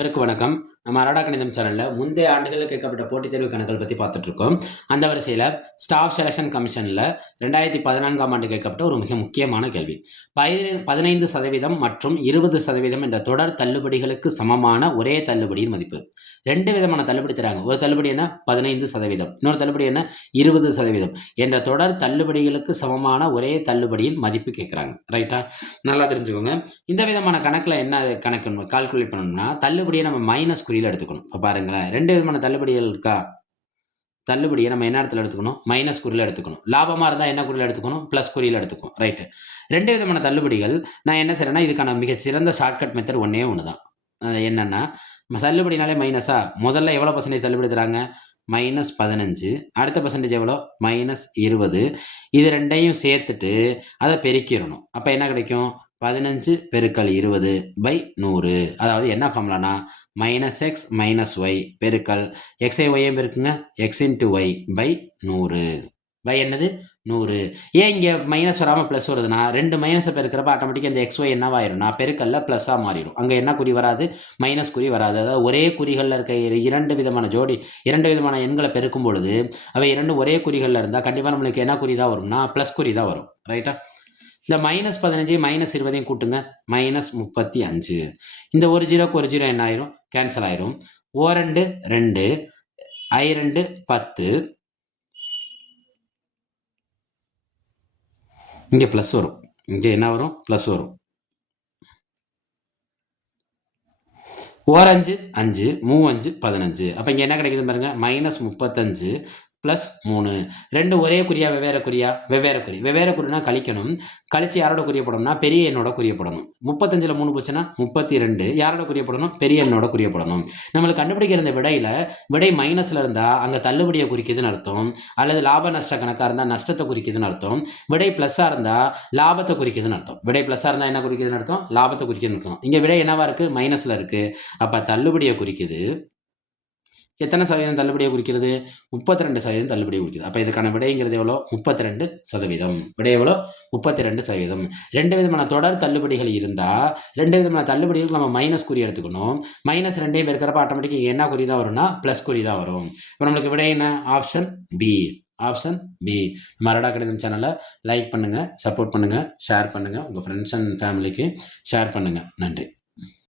அனைவருக்கும் வணக்கம். நம்ம அரோடா கணிதம் சேனல்ல முந்தைய ஆண்டுகளில் கேட்கப்பட்ட போட்டித் தேர்வு கணக்குகள் பத்தி பார்த்துட்டு இருக்கோம். அந்த வரிசையில ஸ்டாஃப் செலக்ஷன் கமிஷன்ல 2014ஆம் ஆண்டு கேட்கப்பட்ட ஒரு மிக முக்கியமான கேள்வி. 15% மற்றும் 20% என்ற தொடர் தள்ளுபடிகளுக்கு சமமான ஒரே தள்ளுபடியின் மதிப்பு. 2 விதமான தள்ளுபடி தராங்க. ஒரு தள்ளுபடி என்ன? 15%. இன்னொரு தள்ளுபடி என்ன? 20% என்ற தொடர் தள்ளுபடிகளுக்கு சமமான ஒரே தள்ளுபடியின் மதிப்பு கேட்குறாங்க. ரைட்டா? நல்லா தெரிஞ்சுக்கோங்க. இந்த விதமான கணக்குல என்ன கணக்கு கால்குலேட் பண்ணணும்னா, தள்ளுபடியை நம்ம மைனஸ் குறியில எடுத்துக்கணும். இப்போ பாருங்களேன், 2 விதமான தள்ளுபடிகள் இருக்கா? தள்ளுபடியை நம்ம என்ன இடத்துல எடுத்துக்கணும்? மைனஸ் குறியில எடுத்துக்கணும். லாபமா இருந்தா என்ன குறியில எடுத்துக்கணும்? பிளஸ் குறியில எடுத்துக்கணும். ரைட். 2 விதமான தள்ளுபடிகள். நான் என்ன செய்றேன்னா, இதுக்கான மிகச்சிறந்த ஷார்ட்கட் மெத்தட் ஒண்ணே ஒண்ணு தான். அது என்னன்னா, தள்ளுபடினாலே மைனஸா? முதல்ல எவ்வளோ பெர்சன்டேஜ் தள்ளுபடி தராங்க? -15. அடுத்த பெர்சன்டேஜ் எவ்வளோ? -20. இது 2யும் சேர்த்துட்டு அதை பெருக்கிடணும். அப்போ என்ன கிடைக்கும்? 15 பெருக்கல் 20/100. அதாவது என்ன ஃபார்முலானா, -x - y பெருக்கல் xஐ yஐயும் பெருக்குங்க, x × y/100. பை என்னது? 100. ஏன் இங்கே மைனஸ் வராமல் ப்ளஸ் வருதுன்னா, 2 மைனஸை பெருக்கிறப்ப ஆட்டோமேட்டிக்காக இந்த XY என்னவாயிரும்னா பெருக்கல்ல ப்ளஸ்ஸாக மாறிடும். அங்கே என்ன குறி வராது? மைனஸ் குறி வராது. அதாவது ஒரே குறிகளில் இருக்க 2 விதமான 2 விதமான எண்களை பெருக்கும் பொழுது அவை 2 ஒரே குறிகளில் இருந்தால் கண்டிப்பாக நம்மளுக்கு என்ன குறி தான் வரும்னா ப்ளஸ் குறி தான் வரும். ரைட்டா? இந்த -15 -20 கூட்டுங்க, -35. இந்த ஒரு ஜீரோக்கு ஒரு ஜீரோ என்ன ஆயிரும்? கேன்சல் ஆயிரும். O2 2, I2 10. இங்கே ப்ளஸ் வரும். இங்கே என்ன வரும்? ப்ளஸ் வரும். ஓரஞ்சு 5, 3 5. அப்போ இங்கே என்ன கிடைக்குது பாருங்க, -35 +3. 2 ஒரே குறியா வெவ்வேறு குறியா? வெவ்வேறு குறி. வெவ்வேறு குறினா கழிக்கணும். கழிச்சு யாரோட குறிய போடணும்னா பெரிய எண்ணோட குறிய போடணும். 35ல் 3 போச்சுன்னா 32. யாரோட குறிய போடணும்? பெரிய எண்ணோட குறிய போடணும். நம்மளுக்கு கண்டுபிடிக்கிற இந்த விடை மைனஸில் இருந்தால் அங்கே தள்ளுபடியை குறிக்குதுன்னு அர்த்தம். அல்லது லாப நஷ்ட கணக்காக இருந்தால் நஷ்டத்தை குறிக்குதுன்னு அர்த்தம். விடை ப்ளஸ்ஸாக இருந்தால் லாபத்தை குறிக்குதுன்னு அர்த்தம். விடை ப்ளஸ்ஸாக இருந்தால் என்ன குறிக்குதுன்னு அர்த்தம்? லாபத்தை குறிக்குதுன்னு அர்த்தம். இங்கே விடை என்னவா இருக்குது? மைனஸில் இருக்குது. அப்போ தள்ளுபடியை குறிக்குது. எத்தனை சதவீதம் தள்ளுபடியை குறிக்கிறது? 32% தள்ளுபடியை குறிக்குது. அப்போ இதுக்கான விடைங்கிறது எவ்வளோ? 32%. விடை எவ்வளோ? 32%. 2 விதமான தொடர் தள்ளுபடிகள் இருந்தால் 2 விதமான தள்ளுபடிகளுக்கு நம்ம மைனஸ் குறி எடுத்துக்கணும். -2ஐயும் பெருக்கிறப்ப ஆட்டோமேட்டிக்காக என்ன குறி தான் வரும்னா ப்ளஸ் குறி தான் வரும். இப்போ நம்மளுக்கு விடை என்ன? Option B. Option B. நம்ம அரோடா கணிதம் சேனலை லைக் பண்ணுங்கள், சப்போர்ட் பண்ணுங்கள், ஷேர் பண்ணுங்கள், உங்கள் ஃப்ரெண்ட்ஸ் அண்ட் ஃபேமிலிக்கு ஷேர் பண்ணுங்கள். நன்றி.